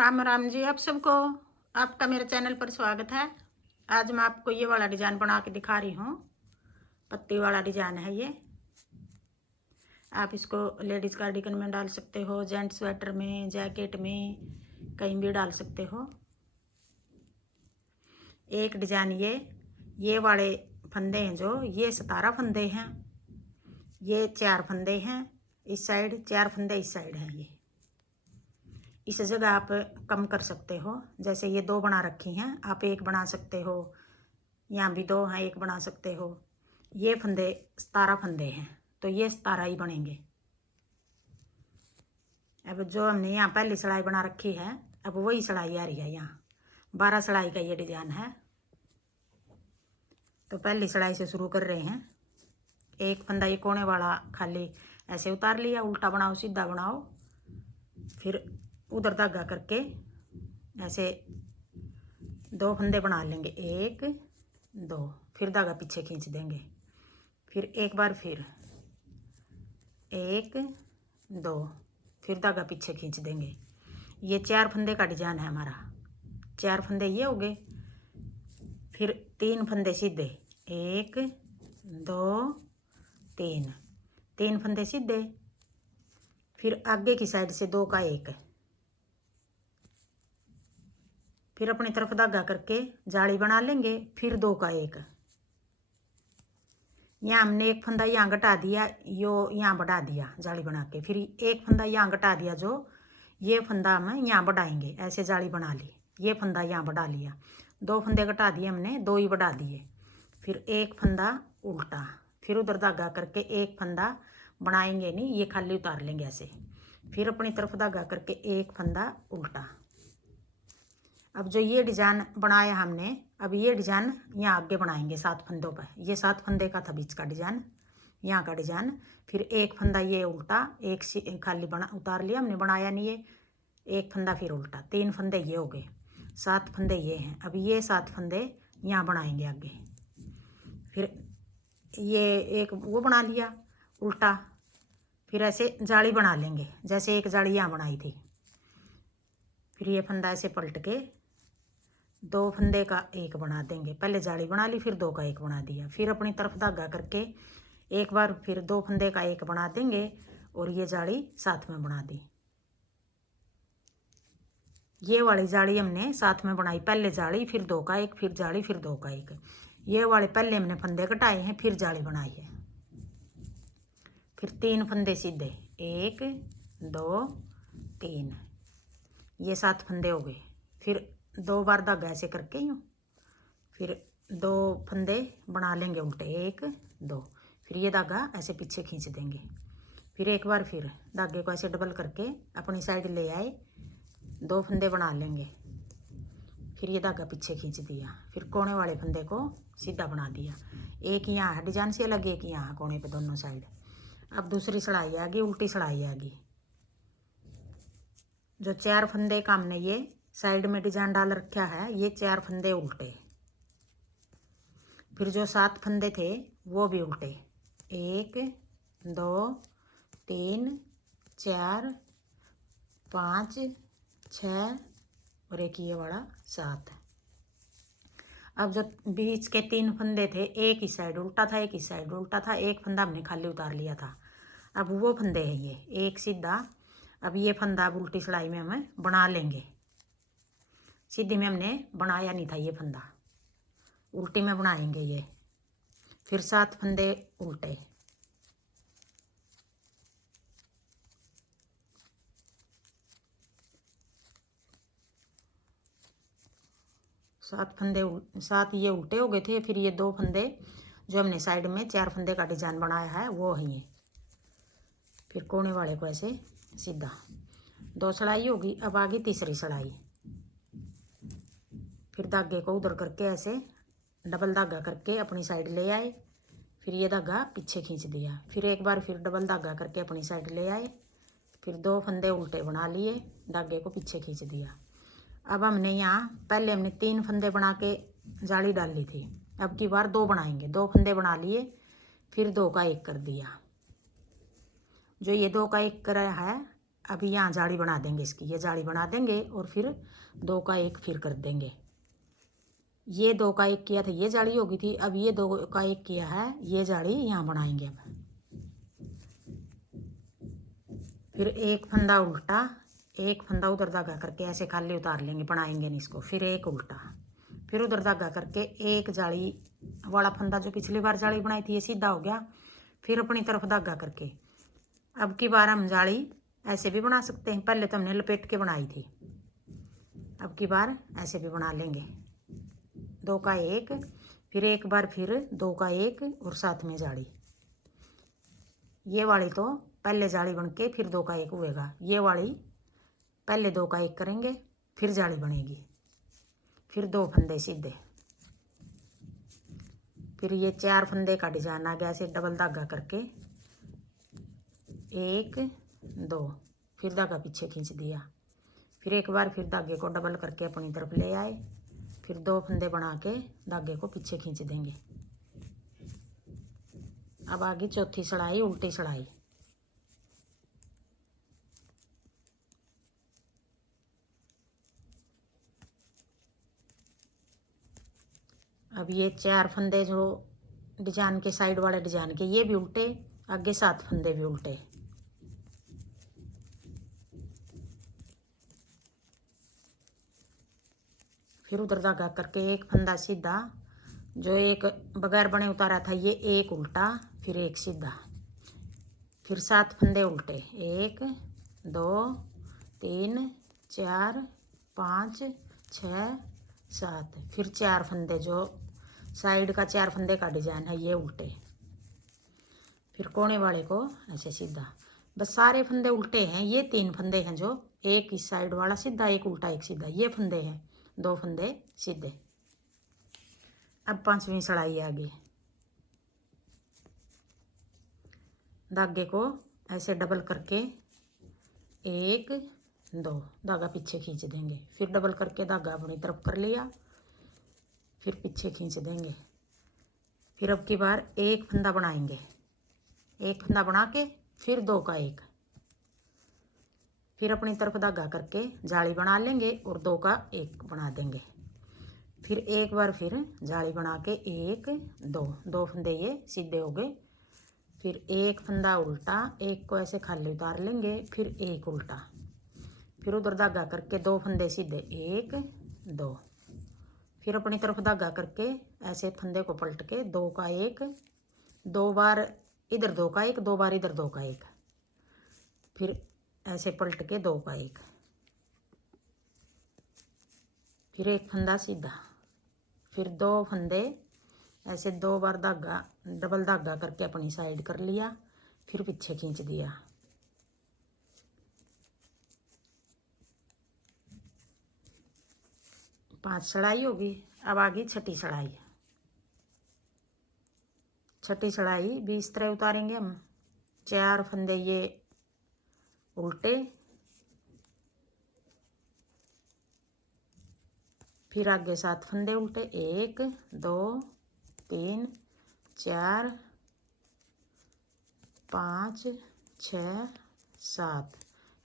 राम राम जी आप सबको। आपका मेरे चैनल पर स्वागत है। आज मैं आपको ये वाला डिज़ाइन बना के दिखा रही हूँ। पत्ती वाला डिज़ाइन है ये। आप इसको लेडीज़ कार्डिगन में डाल सकते हो, जेंट्स स्वेटर में, जैकेट में, कहीं भी डाल सकते हो। एक डिज़ाइन ये वाले फंदे हैं जो ये 17 फंदे हैं, ये 4 फंदे हैं इस साइड, 4 फंदे इस साइड हैं। ये इस जगह आप कम कर सकते हो। जैसे ये 2 बना रखी हैं, आप 1 बना सकते हो। यहाँ भी 2 हैं, 1 बना सकते हो। ये फंदे 17 फंदे हैं तो ये 17 ही बनेंगे। अब जो हमने यहाँ पहली सिलाई बना रखी है, अब वही सिलाई आ रही है। यहाँ 12 सिलाई का ये डिज़ाइन है। तो पहली सिलाई से शुरू कर रहे हैं। एक फंदा ये कोने वाला खाली ऐसे उतार लिया, उल्टा बनाओ, सीधा बनाओ, फिर उधर धागा करके ऐसे 2 फंदे बना लेंगे, 1 2, फिर धागा पीछे खींच देंगे, फिर एक बार फिर 1 2, फिर धागा पीछे खींच देंगे। ये 4 फंदे का डिजाइन है हमारा। 4 फंदे ये हो गए, फिर 3 फंदे सीधे, 1 2 3, 3 फंदे सीधे, फिर आगे की साइड से 2 का 1, फिर अपनी तरफ धागा करके जाली बना लेंगे, फिर 2 का 1। यहाँ हमने एक फंदा यहाँ घटा दिया, यो यहाँ बढ़ा दिया जाली बना के, फिर एक फंदा यहाँ घटा दिया, जो ये फंदा हम यहाँ बढ़ाएंगे, ऐसे जाली बना ली, ये फंदा यहाँ बढ़ा लिया, 2 फंदे घटा दिए हमने, 2 ही बढ़ा दिए, फिर एक फंदा उल्टा, फिर उधर धागा करके एक फंदा बनाएंगे नहीं, ये खाली उतार लेंगे ऐसे, फिर अपनी तरफ धागा करके एक फंदा उल्टा। अब जो ये डिज़ाइन बनाया हमने, अब ये डिज़ाइन यहाँ आगे बनाएंगे 7 फंदों पर। ये 7 फंदे का था बीच का डिज़ाइन, यहाँ का डिज़ाइन, फिर एक फंदा ये उल्टा, एक खाली बना उतार लिया हमने, बनाया नहीं ये, एक फंदा फिर उल्टा, 3 फंदे ये हो गए, 7 फंदे ये हैं। अब ये 7 फंदे यहाँ बनाएंगे आगे, फिर ये एक वो बना लिया उल्टा, फिर ऐसे जाली बना लेंगे, जैसे एक जाली यहाँ बनाई थी, फिर ये फंदा ऐसे पलट के 2 फंदे का 1 बना देंगे। पहले जाली बना ली, फिर 2 का 1 बना दिया, फिर अपनी तरफ धागा करके एक बार फिर 2 फंदे का 1 बना देंगे, और ये जाली साथ में बना दी। ये वाली जाली हमने साथ में बनाई, पहले जाली फिर 2 का 1, फिर जाली फिर 2 का 1। ये वाले पहले हमने फंदे कटाए हैं, फिर जाली बनाई है, फिर 3 फंदे सीधे, 1 2 3, ये 7 फंदे हो गए, फिर 2 बार धागा ऐसे करके यूँ, फिर 2 फंदे बना लेंगे उल्टे, 1 2, फिर ये धागा ऐसे पीछे खींच देंगे, फिर एक बार फिर धागे को ऐसे डबल करके अपनी साइड ले आए, 2 फंदे बना लेंगे, फिर ये धागा पीछे खींच दिया, फिर कोने वाले फंदे को सीधा बना दिया, एक यहाँ है डिजाइन से अलग, एक यहाँ कोने पे दोनों साइड। अब दूसरी सिलाई आ गई, उल्टी सिलाई आ गई। जो 4 फंदे का हमने ये साइड में डिजाइन डाल रखा है, ये 4 फंदे उल्टे, फिर जो 7 फंदे थे वो भी उल्टे, 1 2 3 4 5 6, और एक ये वाला 7। अब जो बीच के 3 फंदे थे, एक ही साइड उल्टा था, एक ही साइड उल्टा था, एक फंदा हमने खाली उतार लिया था। अब वो फंदे हैं ये एक सीधा। अब ये फंदा अब उल्टी सिलाई में हमें बना लेंगे, सीधी में हमने बनाया नहीं था, ये फंदा उल्टी में बनाएंगे ये, फिर 7 फंदे उल्टे, सात ये उल्टे हो गए थे, फिर ये 2 फंदे जो हमने साइड में 4 फंदे का डिजाइन बनाया है वो है ये, फिर कोने वाले को ऐसे सीधा, 2 सिलाई होगी। अब आगे तीसरी सिलाई, फिर धागे को उधर करके ऐसे डबल धागा करके अपनी साइड ले आए, फिर ये धागा पीछे खींच दिया, फिर एक बार फिर डबल धागा करके अपनी साइड ले आए, फिर 2 फंदे उल्टे बना लिए, धागे को पीछे खींच दिया। अब हमने यहाँ पहले हमने 3 फंदे बना के जाली डाल ली थी, अब की बार 2 बनाएंगे, 2 फंदे बना लिए, फिर 2 का 1 कर दिया। जो ये 2 का 1 करा है, अभी यहाँ जाली बना देंगे इसकी, ये जाली बना देंगे और फिर 2 का 1 फिर कर देंगे। ये 2 का 1 किया था, ये जाली होगी थी। अब ये 2 का 1 किया है, ये जाली यहाँ बनाएंगे। अब फिर एक फंदा उल्टा, एक फंदा उधर धागा करके ऐसे खाली उतार लेंगे, बनाएंगे नहीं इसको। फिर एक उल्टा, फिर उधर धागा करके एक जाली वाला फंदा जो पिछली बार जाली बनाई थी ये सीधा हो गया। फिर अपनी तरफ धागा करके अब की बार हम जाली ऐसे भी बना सकते हैं, पहले तो हमने लपेट के बनाई थी, अब की बार ऐसे भी बना लेंगे। 2 का 1, फिर एक बार फिर 2 का 1 और साथ में जाली। ये वाली तो पहले जाली बन के फिर 2 का 1 हुएगा, ये वाली पहले 2 का 1 करेंगे फिर जाली बनेगी। फिर 2 फंदे सीधे, फिर ये 4 फंदे का डिजाइन आ गया। ऐसे डबल धागा करके 1 2, फिर धागा पीछे खींच दिया। फिर एक बार फिर धागे को डबल करके अपनी तरफ ले आए, फिर 2 फंदे बना के धागे को पीछे खींच देंगे। अब आगे चौथी सड़ाई, उल्टी सड़ाई। अब ये 4 फंदे जो डिजाइन के साइड वाले डिजाइन के ये भी उल्टे, आगे 7 फंदे भी उल्टे। फिर उधर धागा करके एक फंदा सीधा, जो एक बगैर बने उतारा था ये एक उल्टा, फिर एक सीधा, फिर 7 फंदे उल्टे। 1 2 3 4 5 6 7, फिर 4 फंदे जो साइड का 4 फंदे का डिजाइन है ये उल्टे, फिर कोने वाले को ऐसे सीधा। बस सारे फंदे उल्टे हैं। ये 3 फंदे हैं जो एक इस साइड वाला सीधा, एक उल्टा एक सीधा, ये फंदे हैं, 2 फंदे सीधे। अब 5वीं सड़ाई आगे, धागे को ऐसे डबल करके 1 2 धागा पीछे खींच देंगे, फिर डबल करके धागा अपनी तरफ कर लिया, फिर पीछे खींच देंगे। फिर अब की बार एक फंदा बनाएंगे, एक फंदा बना के फिर 2 का 1, फिर अपनी तरफ धागा करके जाली बना लेंगे और 2 का 1 बना देंगे। फिर एक बार फिर जाली बना के 1 2, 2 फंदे ये सीधे हो गए। फिर एक फंदा उल्टा, एक को ऐसे खाली उतार लेंगे, फिर एक उल्टा, फिर उधर धागा करके 2 फंदे सीधे 1 2, फिर अपनी तरफ धागा करके ऐसे फंदे को पलट के 2 का 1, 2 बार इधर 2 का 1, 2 बार इधर 2 का 1, फिर ऐसे पलट के 2 का 1, फिर एक फंदा सीधा, फिर 2 फंदे ऐसे 2 बार धागा डबल धागा करके अपनी साइड कर लिया, फिर पीछे खींच दिया। पांच सड़ाई होगी। अब आगे छठी सड़ाई। छठी सड़ाई भी इस तरह उतारेंगे हम। 4 फंदे ये उल्टे, फिर आगे 7 फंदे उल्टे, 1 2 3 4 5 6 7,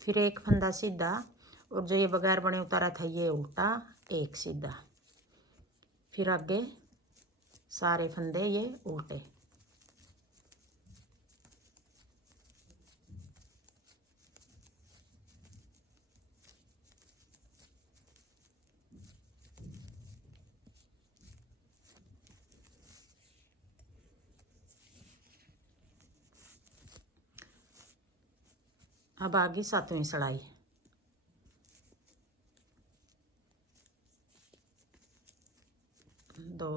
फिर एक फंदा सीधा और जो ये बगैर बने उतारा था ये उल्टा, एक सीधा, फिर आगे सारे फंदे ये उल्टे। अब आगे 7वीं सड़ाई। दो,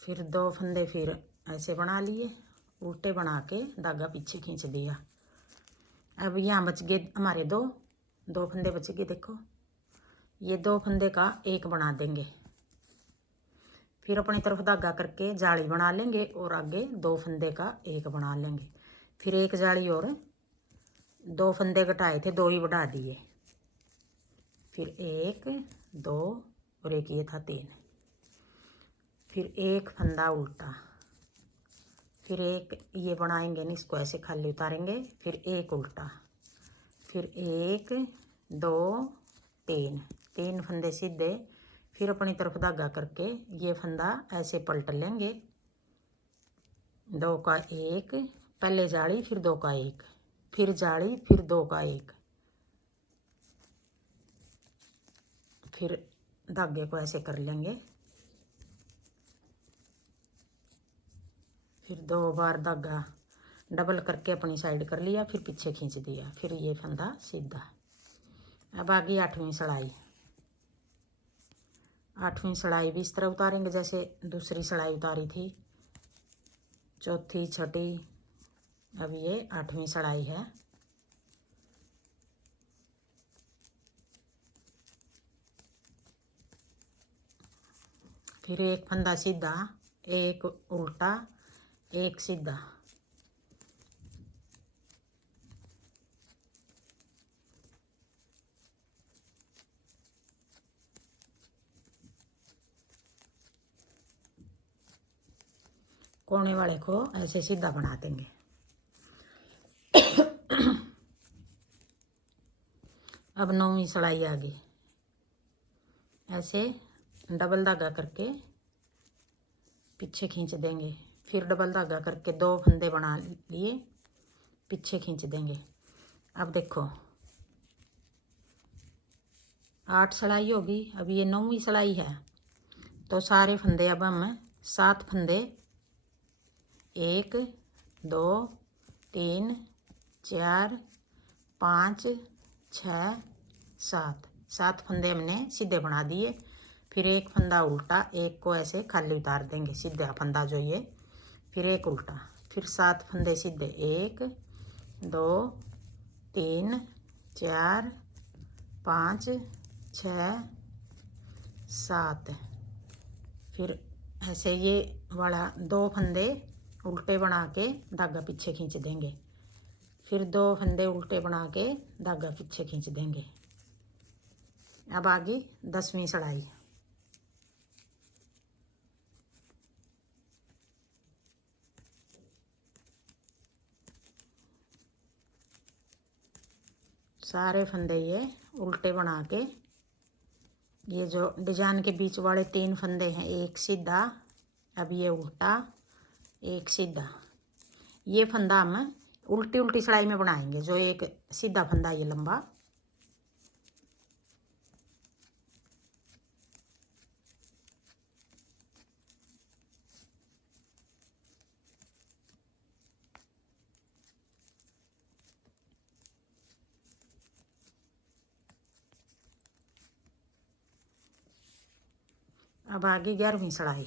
फिर 2 फंदे फिर ऐसे बना लिए, उल्टे बना के धागा पीछे खींच दिया। अब यहाँ बच गए हमारे 2 फंदे बच गए। देखो ये 2 फंदे का 1 बना देंगे, फिर अपनी तरफ धागा करके जाली बना लेंगे और आगे 2 फंदे का 1 बना लेंगे। फिर एक जाली और 2 फंदे घटाए थे 2 ही बढ़ा दिए, फिर 1 2 और एक ये था 3, फिर एक फंदा उल्टा, फिर एक ये बनाएंगे नहीं, इसको ऐसे खाली उतारेंगे, फिर एक उल्टा, फिर 1 2 3 3 फंदे सीधे, फिर अपनी तरफ धागा करके ये फंदा ऐसे पलट लेंगे, 2 का 1, पहले जाली फिर 2 का 1, फिर जाली फिर 2 का 1, फिर धागे को ऐसे कर लेंगे, फिर 2 बार धागा डबल करके अपनी साइड कर लिया, फिर पीछे खींच दिया, फिर ये फंदा सीधा। अब आगे 8वीं सलाई। 8वीं सलाई भी इस तरह उतारेंगे जैसे दूसरी सलाई उतारी थी, चौथी छठी, अब ये 8वीं सलाई है। फिर एक फंदा सीधा, एक उल्टा, एक सीधा, कोने वाले को ऐसे सीधा बना देंगे। अब 9वीं सलाई आ गई, ऐसे डबल धागा करके पीछे खींच देंगे, फिर डबल धागा करके 2 फंदे बना लिए, पीछे खींच देंगे। अब देखो 8 सलाई होगी, अब ये 9वीं सलाई है, तो सारे फंदे अब हम 7 फंदे 1 2 3 4 5 6 7 फंदे हमने सीधे बना दिए। फिर एक फंदा उल्टा, एक को ऐसे खाली उतार देंगे, सीधा फंदा जो ये, फिर एक उल्टा, फिर 7 फंदे सीधे, 1 2 3 4 5 6 7, फिर ऐसे ये वाला 2 फंदे उल्टे बना के धागा पीछे खींच देंगे, फिर 2 फंदे उल्टे बना के धागा पीछे खींच देंगे। अब आगे 10वीं सलाई। सारे फंदे ये उल्टे बना के, ये जो डिजाइन के बीच वाले 3 फंदे हैं, एक सीधा, अब ये उल्टा, एक सीधा, ये फंदा हम उल्टी उल्टी सलाई में बनाएंगे, जो एक सीधा फंदा ये लंबा, अब आगे 11वीं सलाई।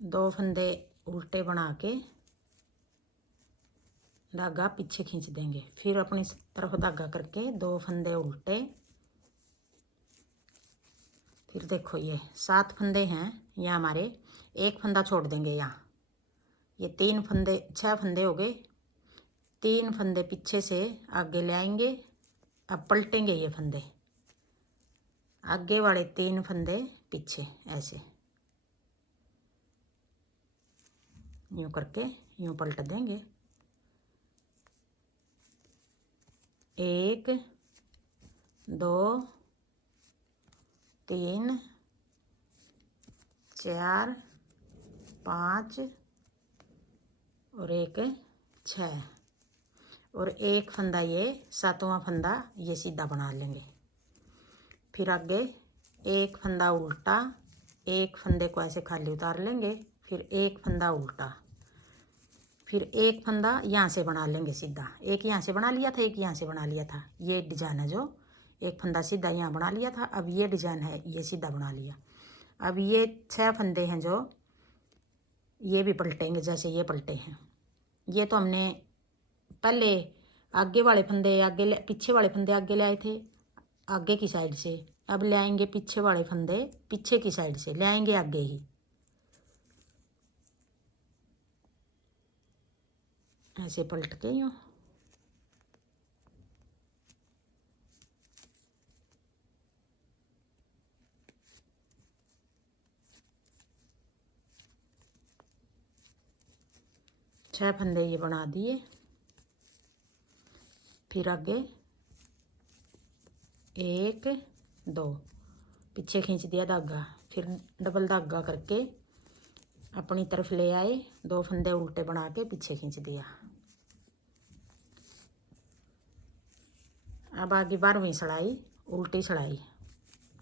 2 फंदे उल्टे बना के धागा पीछे खींच देंगे, फिर अपनी तरफ धागा करके 2 फंदे उल्टे, फिर देखो ये 7 फंदे हैं, यहाँ हमारे एक फंदा छोड़ देंगे, यहाँ ये 3 फंदे 6 फंदे हो गए, 3 फंदे पीछे से आगे ले आएंगे। अब पलटेंगे ये फंदे, आगे वाले 3 फंदे पीछे, ऐसे यूँ करके यूँ पलट देंगे, 1 2 3 4 5 और एक 6, और एक फंदा ये 7वां फंदा ये सीधा बना लेंगे। फिर आगे एक फंदा उल्टा, एक फंदे को ऐसे खाली उतार लेंगे, फिर एक फंदा उल्टा, फिर एक फंदा यहाँ से बना लेंगे सीधा, एक यहाँ से बना लिया था, एक यहाँ से बना लिया था, ये डिजाइन है जो एक फंदा सीधा यहाँ बना लिया था, अब ये डिजाइन है ये सीधा बना लिया। अब ये 6 फंदे हैं जो ये भी पलटेंगे जैसे ये पलटे हैं, ये तो हमने पहले आगे वाले फंदे आगे पीछे वाले फंदे आगे ले आए थे आगे की साइड से, अब ले आएंगे पीछे वाले फंदे पीछे की साइड से, ले आएंगे आगे ही, ऐसे पलट के यूँ। छह फंदे ये बना दिए, फिर आगे 1 2 पीछे खींच दिया धागा, फिर डबल धागा करके अपनी तरफ ले आए, 2 फंदे उल्टे बना के पीछे खींच दिया। अब आगे 12वीं सिलाई उल्टी सिलाई,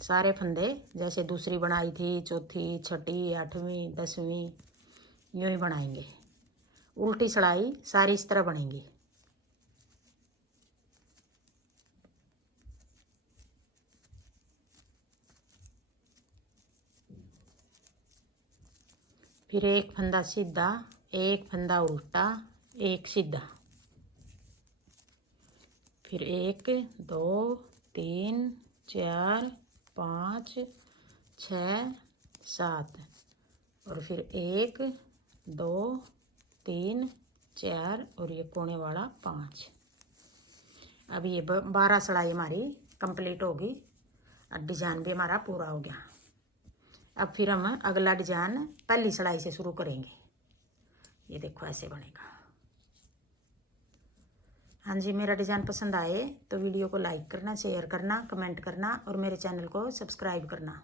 सारे फंदे जैसे दूसरी बनाई थी, चौथी, छठी, 8वीं, 10वीं यूँ ही बनाएंगे। उल्टी सिलाई सारी इस तरह बनेगी। फिर एक फंदा सीधा, एक फंदा उल्टा, एक सीधा, फिर 1 2 3 4 5 6 7 और फिर 1 2 3 4 और ये कोने वाला 5। अब ये 12 सिलाई हमारी कंप्लीट होगी और डिजाइन भी हमारा पूरा हो गया। अब फिर हम अगला डिजाइन पहली सिलाई से शुरू करेंगे। ये देखो ऐसे बनेगा। हाँ जी, मेरा डिज़ाइन पसंद आए तो वीडियो को लाइक करना, शेयर करना, कमेंट करना और मेरे चैनल को सब्सक्राइब करना।